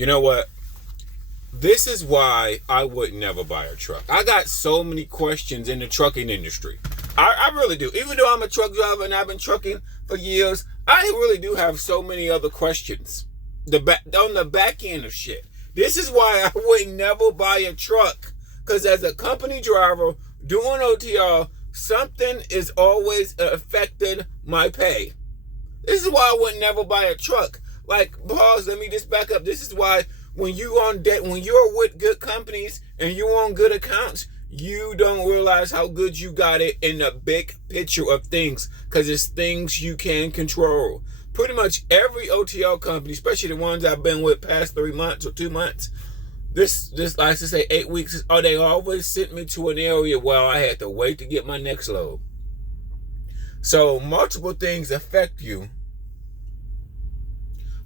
You know what? This is why I would never buy a truck. I got so many questions in the trucking industry. I really do. Even though I'm a truck driver and I've been trucking for years, I really do have so many other questions. On the back end of shit. This is why I would never buy a truck. Because as a company driver doing OTR, something is always affecting my pay. This is why I would never buy a truck. Like, pause, let me just back up. This is why when you're with good companies and you're on good accounts, you don't realize how good you got it in the big picture of things, because it's things you can control. Pretty much every OTL company, especially the ones I've been with past 3 months or 2 months, this like to say 8 weeks, they always sent me to an area where I had to wait to get my next load. So multiple things affect you.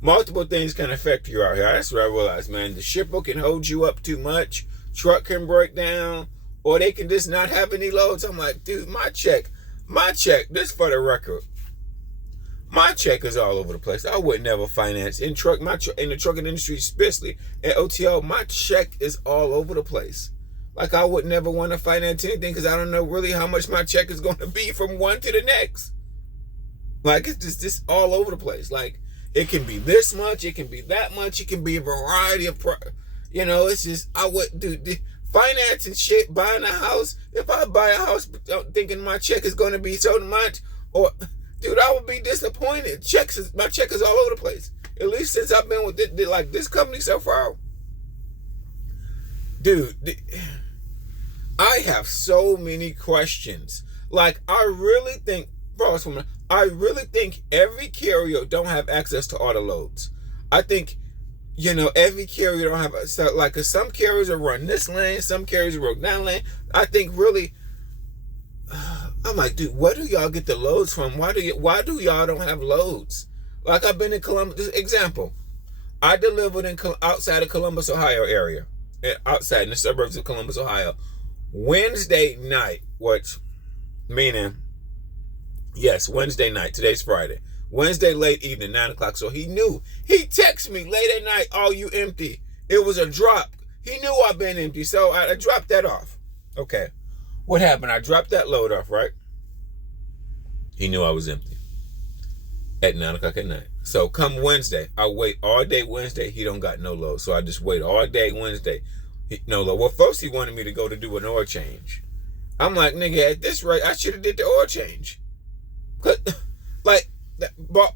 Multiple things can affect you out here. That's what I realized, man. The shipper can hold you up too much. Truck can break down. Or they can just not have any loads. I'm like, dude, my check, this for the record. My check is all over the place. I would never finance in the trucking industry, especially at OTL. My check is all over the place. Like, I would never want to finance anything because I don't know really how much my check is going to be from one to the next. Like, it's just all over the place. Like, it can be this much, it can be that much, it can be a variety of, it's just, I would do finance and shit, buying a house. If I buy a house thinking my check is going to be so much, or, dude, I would be disappointed. My check is all over the place. At least since I've been with this company so far. Dude, I have so many questions. Like, I really think every carrier don't have access to all the loads. I think, every carrier don't have, cause some carriers will run this lane, some carriers will run that lane. I think really, I'm like, dude, where do y'all get the loads from? Why do y'all don't have loads? Like, I've been in Columbus, example, I delivered outside of Columbus, Ohio area, outside in the suburbs of Columbus, Ohio, Wednesday night, meaning, yes, Wednesday night. Today's Friday. Wednesday late evening, 9 o'clock. So he knew. He texted me late at night, "Oh, you empty." It was a drop. He knew I've been empty. So I dropped that off. Okay. What happened? I dropped that load off, right? He knew I was empty. At 9 o'clock at night. So come Wednesday, I wait all day Wednesday. He don't got no load. So I just wait all day Wednesday. No load. Well, first he wanted me to go to do an oil change. I'm like, nigga, at this rate, I should have did the oil change. Like,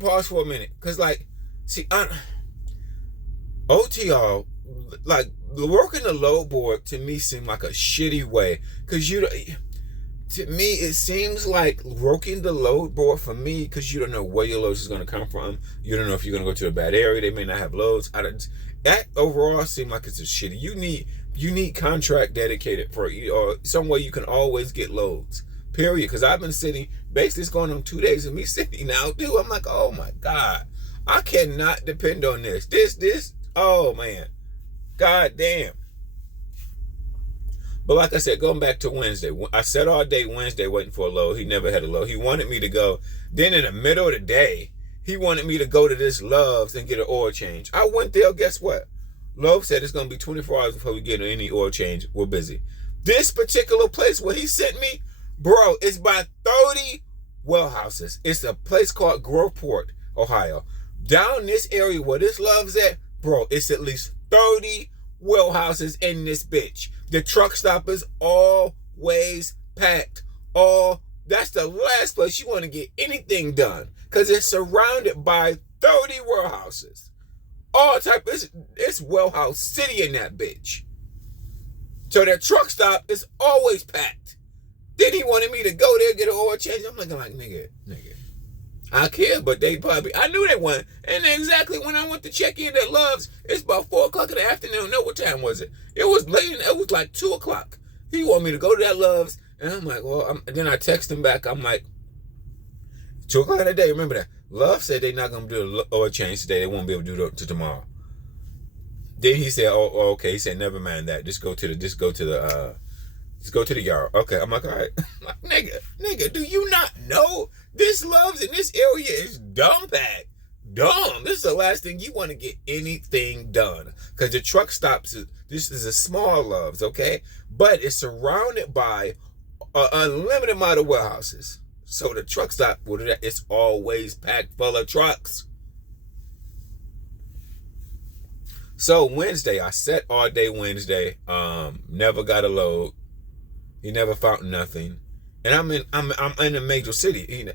pause for a minute. Because, OTR, working the load board to me seemed like a shitty way. Because to me, it seems like working the load board for me, because you don't know where your loads is going to come from. You don't know if you're going to go to a bad area. They may not have loads. That overall seemed like it's a shitty. You need contract dedicated for you, or some way you can always get loads. Period. Because I've been sitting, basically it's going on 2 days of me sitting now, dude. I'm like, oh my God. I cannot depend on this. Oh man. God damn. But like I said, going back to Wednesday, I sat all day Wednesday waiting for a load. He never had a load. He wanted me to go. Then in the middle of the day, he wanted me to go to this Love's and get an oil change. I went there, guess what? Love said it's going to be 24 hours before we get any oil change. We're busy. This particular place where he sent me, bro, it's by 30 well houses. It's a place called Groveport, Ohio. Down this area where this Love's at, bro, it's at least 30 well houses in this bitch. The truck stop is always packed. That's the last place you want to get anything done, because it's surrounded by 30 warehouses. All type, it's warehouse city in that bitch. So that truck stop is always packed. Then he wanted me to go there, get an oil change. I'm looking like, nigga. I care, but I knew they weren't. And exactly when I went to check in at Love's, it's about 4 o'clock in the afternoon. No, what time was it? It was late, it was like 2 o'clock. He wanted me to go to that Love's, and I'm like, well, then I text him back. I'm like, 2 o'clock in the day, remember that. Love said they're not going to do an oil change today. They won't be able to do it to tomorrow. Then he said, oh, okay. He said, never mind that. Just go to the yard. Okay. I'm like, all right. I'm like, nigga, do you not know this Love's in this area is dumb packed? dumb. This is the last thing you want to get anything done. Because the truck stops, this is a small Loves, okay? But it's surrounded by a limited amount of warehouses. So the truck stop, it's always packed full of trucks. So Wednesday, I sat all day Wednesday. Never got a load. He never found nothing. And I'm in a major city.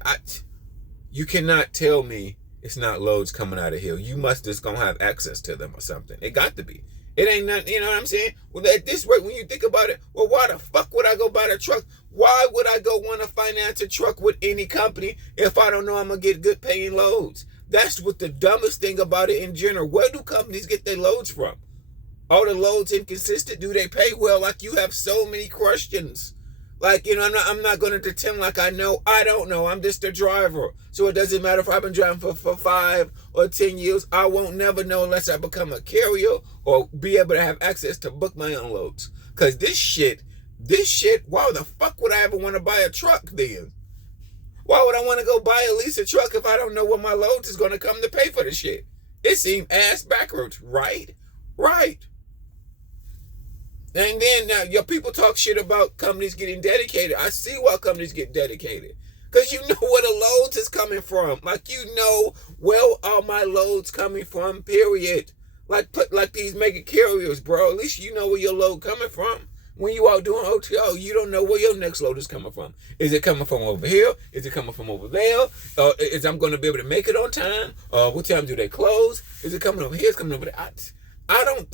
You cannot tell me it's not loads coming out of here. You must just gonna have access to them or something. It got to be. It ain't nothing, you know what I'm saying? Well, at this rate, when you think about it, well, why the fuck would I go buy the truck? Why would I go want to finance a truck with any company if I don't know I'm going to get good paying loads? That's what the dumbest thing about it in general. Where do companies get their loads from? Are the loads inconsistent? Do they pay well? Like, you have so many questions. Like, you know, I'm not going to pretend like I know. I don't know. I'm just a driver. So it doesn't matter if I've been driving for 5 or 10 years. I won't never know unless I become a carrier or be able to have access to book my own loads. Because this shit, why the fuck would I ever want to buy a truck then? Why would I want to go buy at least a truck if I don't know what my loads is going to come to pay for the shit? It seemed ass backwards, right? Right. And then now your people talk shit about companies getting dedicated. I see why companies get dedicated. Because you know where the loads is coming from. Like, you know, where are my loads coming from, period. Like these mega carriers, bro. At least you know where your load coming from. When you out doing OTO, you don't know where your next load is coming from. Is it coming from over here? Is it coming from over there? Is I'm going to be able to make it on time? What time do they close? Is it coming over here? It's coming over there. I don't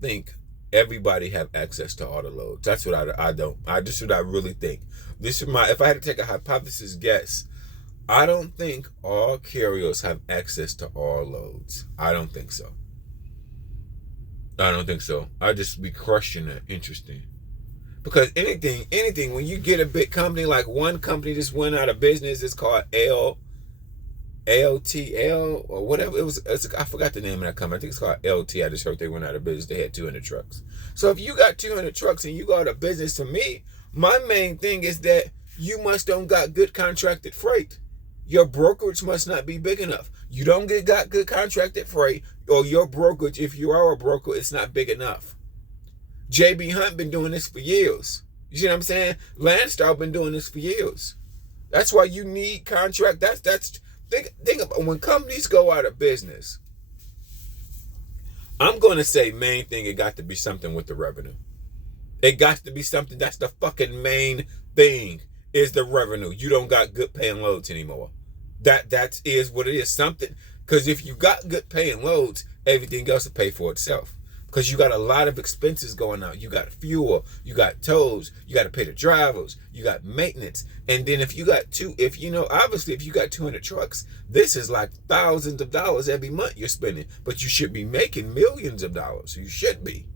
think everybody have access to all the loads. That's what I don't. This is what I really think. This is if I had to take a hypothesis guess, I don't think all carriers have access to all loads. I don't think so. I just be questioning it. Interesting. Because anything, when you get a big company, like one company just went out of business, it's called LTL or whatever it was. I forgot the name of that company. I think it's called LT. I just heard they went out of business. They had 200 trucks. So if you got 200 trucks and you go out of business, to me, my main thing is that you must don't got good contracted freight. Your brokerage must not be big enough. You don't got good contracted freight, or your brokerage, if you are a broker, it's not big enough. JB Hunt been doing this for years. You see what I'm saying? Landstar been doing this for years. That's why you need contract. Think about when companies go out of business. I'm going to say main thing, it got to be something with the revenue. It got to be something. That's the fucking main thing, is the revenue. You don't got good paying loads anymore. That is what it is. Something, because if you got good paying loads, everything else will pay for itself. Because you got a lot of expenses going out. You got fuel, you got tolls, you got to pay the drivers, you got maintenance. And then if you got obviously if you got 200 trucks, this is like thousands of dollars every month you're spending. But you should be making millions of dollars. You should be.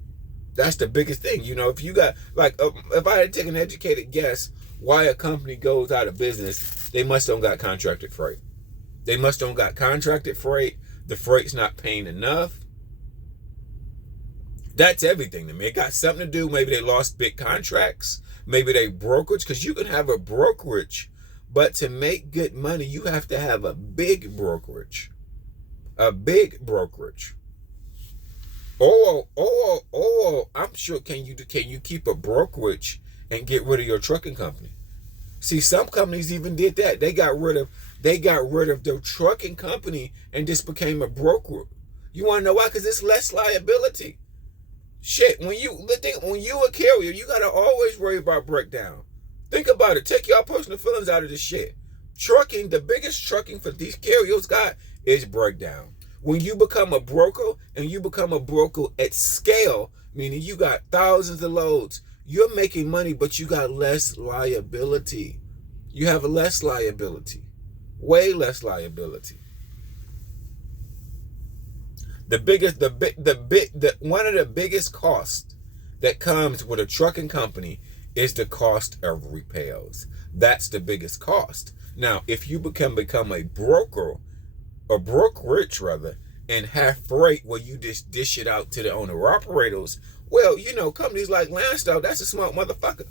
That's the biggest thing. You know, if you got, like, if I had to take an educated guess why a company goes out of business, they must don't got contracted freight. They must don't got contracted freight. The freight's not paying enough. That's everything to me. It got something to do. Maybe they lost big contracts. Maybe they brokerage, because you can have a brokerage, but to make good money, you have to have a big brokerage. A big brokerage. Or I'm sure, can you keep a brokerage and get rid of your trucking company? See, some companies even did that. They got rid of their trucking company and just became a broker. You want to know why? Because it's less liability. Shit, when you a carrier, you gotta always worry about breakdown. Think about it. Take your personal feelings out of this shit. Trucking, the biggest trucking for these carriers got is breakdown. When you become a broker, and you become a broker at scale, meaning you got thousands of loads, you're making money, but you got less liability. You have less liability. Way less liability. One of the biggest costs that comes with a trucking company is the cost of repairs. That's the biggest cost. Now, if you become a broker, or brokerage rather, and have freight where you just dish it out to the owner operators, well, you know, companies like Landstar, that's a smart motherfucker.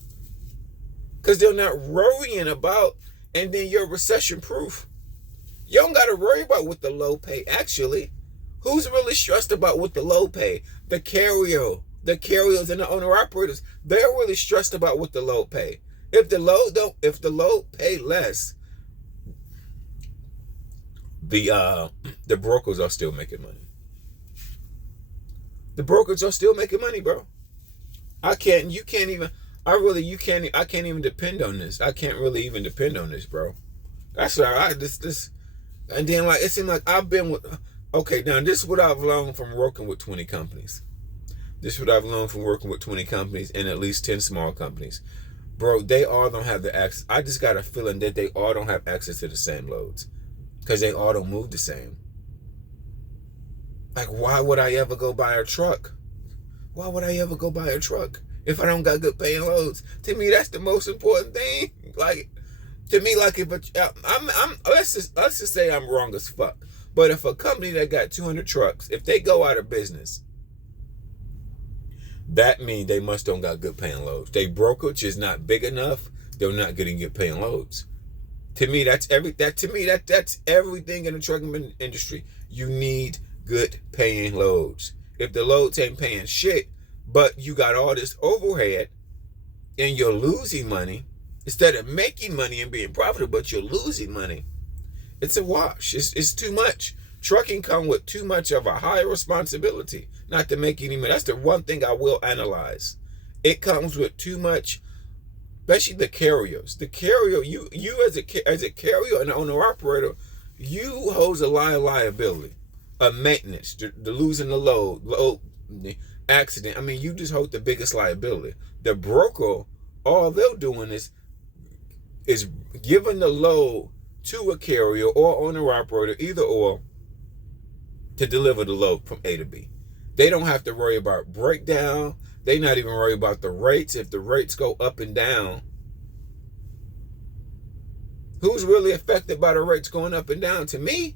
Because they're not worrying about and then you're recession proof. You don't got to worry about what the low pay. Actually, who's really stressed about what the low pay? The carriers and the owner operators. They're really stressed about what the low pay. If the low pay less, the brokers are still making money. The brokers are still making money, bro. I can't even depend on this. I can't really even depend on this, bro. That's why and then like it seemed like I've been with okay, now this is what I've learned from working with 20 companies. This is what I've learned from working with 20 companies and at least 10 small companies. Bro, they all don't have the access. I just got a feeling that they all don't have access to the same loads. Because they all don't move the same. Like, why would I ever go buy a truck? Why would I ever go buy a truck if I don't got good paying loads? To me, that's the most important thing. Like, to me, like if let's just say I'm wrong as fuck. But if a company that got 200 trucks, if they go out of business, that means they must don't got good paying loads. Their brokerage is not big enough. They're not getting good paying loads. To me, that's everything in the trucking industry. You need good paying loads. If the loads ain't paying shit, but you got all this overhead and you're losing money, instead of making money and being profitable, but you're losing money, it's a wash. It's too much. Trucking comes with too much of a higher responsibility. Not to make any money. That's the one thing I will analyze. It comes with too much, especially the carriers. The carrier, you as a carrier and owner operator, you hold a lot of liability, a maintenance, the losing the load, the accident. I mean, you just hold the biggest liability. The broker, all they're doing is giving the load to a carrier or owner operator, either or, to deliver the load from A to B. They don't have to worry about breakdown. They not even worry about the rates. If the rates go up and down, who's really affected by the rates going up and down? To me,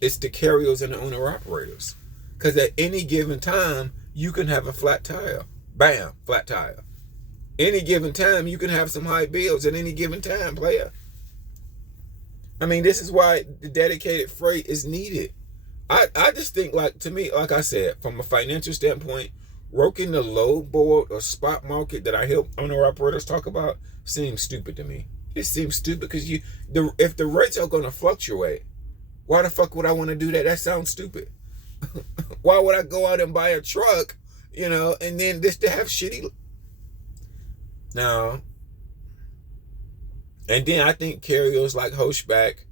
it's the carriers and the owner operators. Because at any given time, you can have a flat tire. Bam, flat tire. Any given time, you can have some high bills at any given time, player. I mean, this is why the dedicated freight is needed. I just think, like, to me, like I said, from a financial standpoint, working the load board or spot market that I help owner operators talk about seems stupid to me. It seems stupid because if the rates are going to fluctuate, why the fuck would I want to do that? That sounds stupid. Why would I go out and buy a truck, and then just to have shitty... No. And then I think carriers like Hirschbach,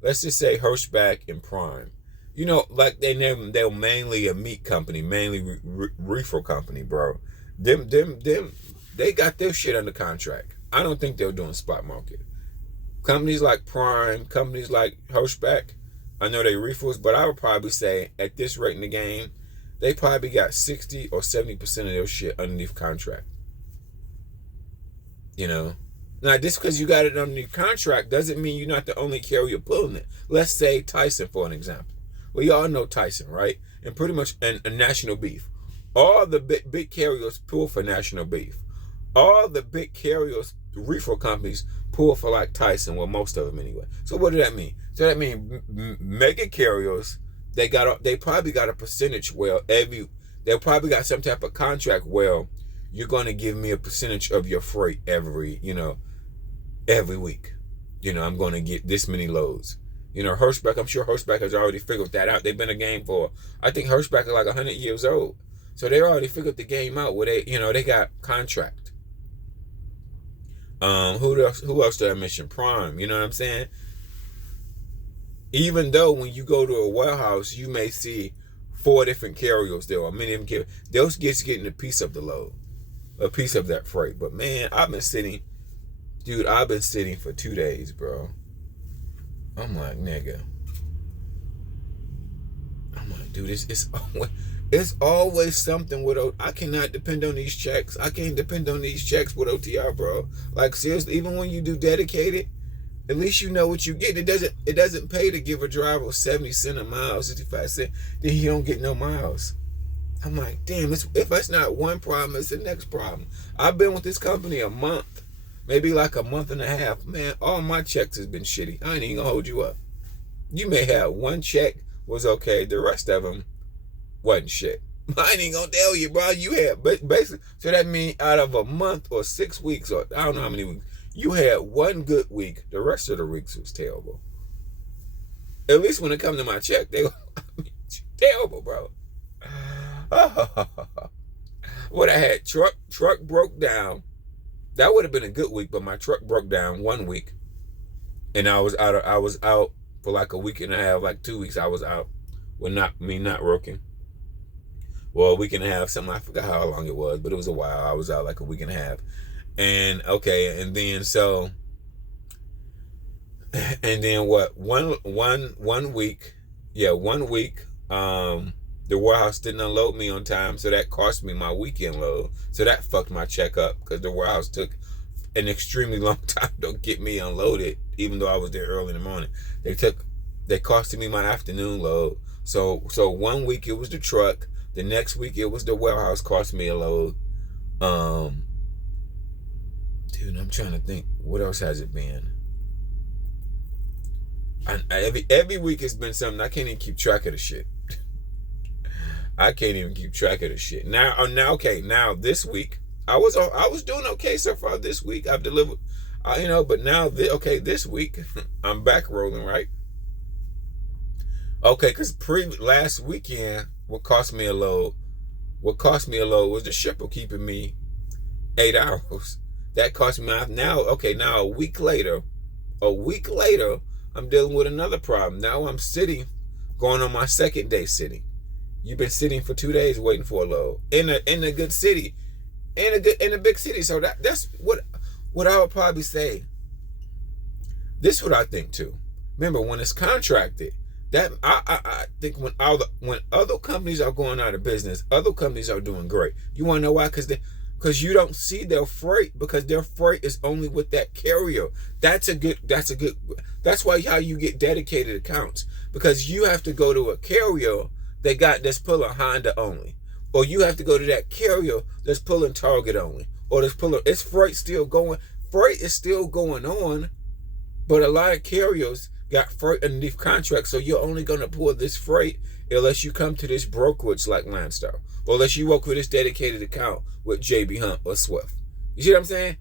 let's just say Hirschbach and Prime, like they're mainly a meat company, mainly reefer company, bro. Them, they got their shit under contract. I don't think they're doing spot market. Companies like Prime, companies like Hirschbach, I know they reefers, but I would probably say at this rate in the game, they probably got 60 or 70% of their shit underneath contract. Now, just because you got it underneath contract doesn't mean you're not the only carrier pulling it. Let's say Tyson, for an example. Well, y'all know Tyson, right? And pretty much a National Beef. All the big carriers pull for National Beef. All the big carriers, reefer companies, pull for like Tyson. Well, most of them anyway. So what does that mean? So that means mega carriers, they probably got a percentage where they probably got some type of contract where you're going to give me a percentage of your freight every week. I'm going to get this many loads. Hirschbach, I'm sure Hirschbach has already figured that out. They've been a game for, I think Hirschbach is like 100 years old. So they already figured the game out where they got contract. Who else did I mention? Prime, you know what I'm saying? Even though when you go to a warehouse, you may see 4 different carriers there, or many of them carriers. They'll just getting a piece of the load, a piece of that freight. But man, I've been sitting for 2 days, bro. I'm like, nigga. I'm like, dude, it's always something with I cannot depend on these checks. I can't depend on these checks with OTR, bro. Like, seriously, even when you do dedicated, at least you know what you get. It doesn't pay to give a driver 70 cents a mile, 65 cents, then he don't get no miles. I'm like, damn, if that's not one problem, it's the next problem. I've been with this company a month. maybe like a month and a half, man, all my checks has been shitty. I ain't even gonna hold you up. You may have one check was okay, the rest of them wasn't shit. I ain't even gonna tell you, bro. You had, but basically, so that means out of a month or 6 weeks, or I don't know how many weeks, you had one good week. The rest of the weeks was terrible. At least when it comes to my check, they were terrible, bro. What I had, truck broke down. That would have been a good week, but my truck broke down 1 week, and I was out for like a week and a half, like 2 weeks. I was out with not working. Well, a week and a half, something, I forgot how long it was, but it was a while. I was out like a week and a half. And okay, and then so, and then what, one week, the warehouse didn't unload me on time, so that cost me my weekend load. So that fucked my check up, because the warehouse took an extremely long time to get me unloaded, even though I was there early in the morning. They costed me my afternoon load. So 1 week it was the truck. The next week it was the warehouse cost me a load. Dude, I'm trying to think. What else has it been? Every week has been something. I can't even keep track of the shit. I can't even keep track of the shit. Now, this week I was doing okay so far. This week I've delivered, but now this week I'm back rolling, right? Okay, because last weekend, what cost me a load was the shipper keeping me 8 hours. That cost me now a week later, I'm dealing with another problem. Now I'm sitting, going on my second day sitting. You've been sitting for 2 days waiting for a load in a good city, in a big city. So that's what I would probably say. This is what I think too. Remember, when it's contracted, that I think when other companies are going out of business, other companies are doing great. You want to know why? Because you don't see their freight, because their freight is only with that carrier. That's why how you get dedicated accounts, because you have to go to a carrier that's pulling Honda only, or you have to go to that carrier that's pulling Target only, or that's pulling. It's freight still going. Freight is still going on, but a lot of carriers got freight underneath contract, so you're only going to pull this freight unless you come to this brokerage like Landstar, or unless you work with this dedicated account with JB Hunt or Swift. You see what I'm saying?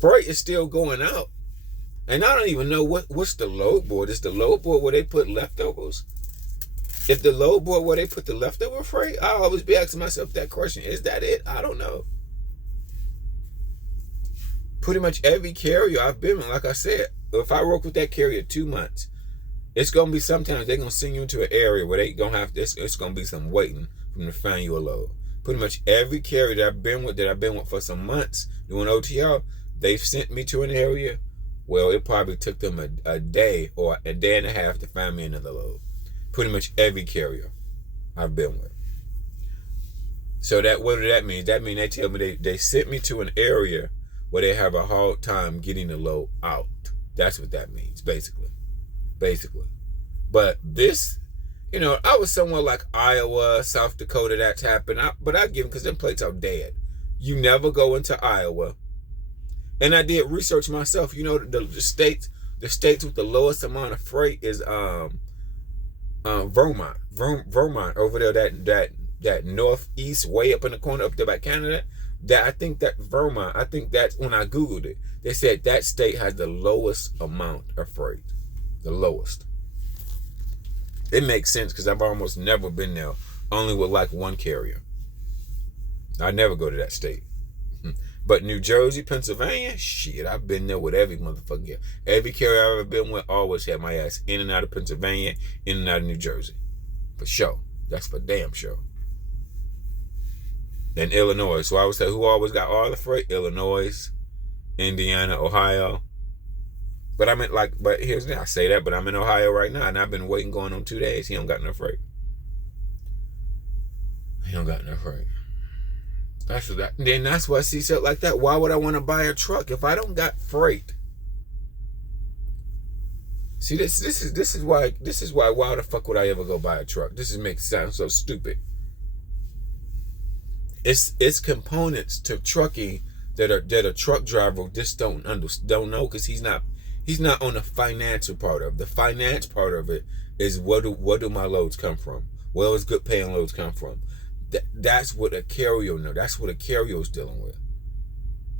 Freight is still going out, and I don't even know what's the load board. Is the load board where they put leftovers? If the load board where they put the leftover freight, I always be asking myself that question. Is that it? I don't know. Pretty much every carrier I've been in, like I said, if I work with that carrier 2 months, it's gonna be sometimes they're gonna send you into an area where they gonna have this. It's gonna be some waiting from to find you a load. Pretty much every carrier that I've been with for some months doing OTR, they've sent me to an area. Well, it probably took them a day or a day and a half to find me another load. Pretty much every carrier I've been with. So what does that mean? That means they tell me they sent me to an area where they have a hard time getting the load out. That's what that means, basically. But this, I was somewhere like Iowa, South Dakota, that's happened. But I give them, because them places are dead. You never go into Iowa. And I did research myself. The states with the lowest amount of freight is Vermont over there, that northeast, way up in the corner up there by Canada. I think that's when I Googled it, they said that state has the lowest amount of freight. The lowest. It makes sense, because I've almost never been there, only with like one carrier. I never go to that state. But New Jersey, Pennsylvania, shit, I've been there with every motherfucker. Every carrier I've ever been with always had my ass in and out of Pennsylvania, in and out of New Jersey. For sure. That's for damn sure. And Illinois. So I would say, who always got all the freight? Illinois, Indiana, Ohio. But here's the thing, I say that, but I'm in Ohio right now, and I've been waiting going on 2 days. He don't got no freight. That's why I see stuff like that. Why would I want to buy a truck if I don't got freight? See, this is why the fuck would I ever go buy a truck? This makes it sound so stupid. It's components to trucking that a truck driver just don't know, because he's not on the financial part of it. The finance part of it is where do my loads come from? Where does good paying loads come from? That's what a carrier know. That's what a carrier is dealing with.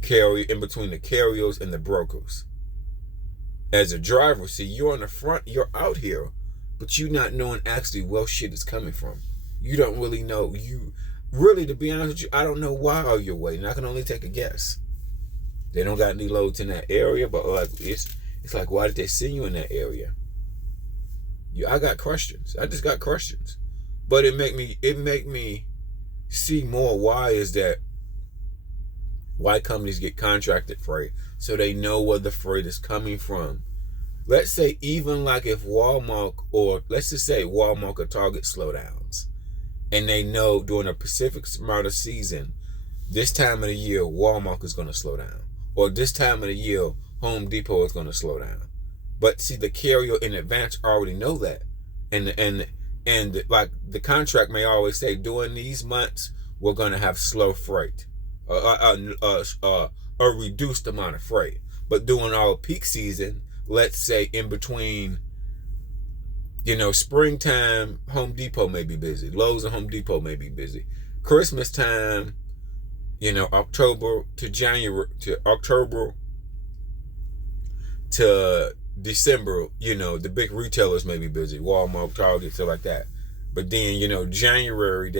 Carrier, in between the carriers and the brokers. As a driver, see, you're on the front, you're out here, but you not knowing actually where shit is coming from. You don't really know. You really, to be honest with you, I don't know why you're waiting. I can only take a guess. They don't got any loads in that area, but like it's like, why did they send you in that area? I got questions. I just got questions. But it make me see more why companies get contracted freight, so they know where the freight is coming from. Let's say even like if Walmart, or let's just say Walmart or Target slowdowns, and they know during a specific amount of season, this time of the year Walmart is going to slow down, or this time of the year Home Depot is going to slow down. But see, the carrier in advance already know that, and like the contract may always say, during these months we're going to have slow freight, a reduced amount of freight. But during our peak season, let's say in between, springtime, Home Depot may be busy. Lowe's and Home Depot may be busy. Christmas time, October to December, the big retailers may be busy. Walmart, Target, stuff like that. But then, January,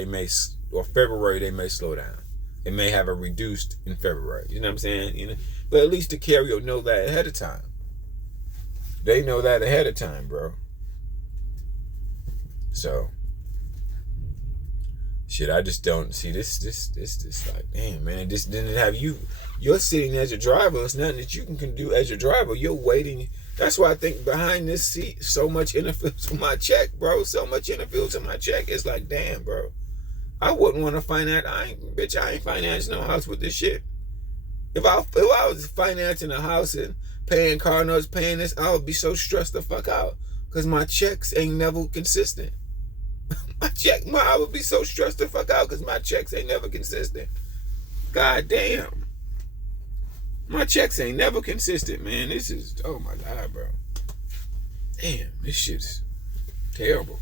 or February, they may slow down. It may have a reduced in February. You know what I'm saying? But at least the carrier know that ahead of time. They know that ahead of time, bro. So, shit, I just don't see this like, damn, man, this didn't have you're sitting as a driver. It's nothing that you can do as a driver. You're waiting. That's why I think behind this seat, so much interferes with my check, bro. So much interferes with my check. It's like, damn, bro. I wouldn't want to finance. I ain't financing no house with this shit. If I was financing a house and paying car notes, paying this, I would be so stressed the fuck out, because my checks ain't never consistent. I would be so stressed the fuck out because my checks ain't never consistent. God damn. My checks ain't never consistent, man. This is, oh my God, bro. Damn, this shit's terrible.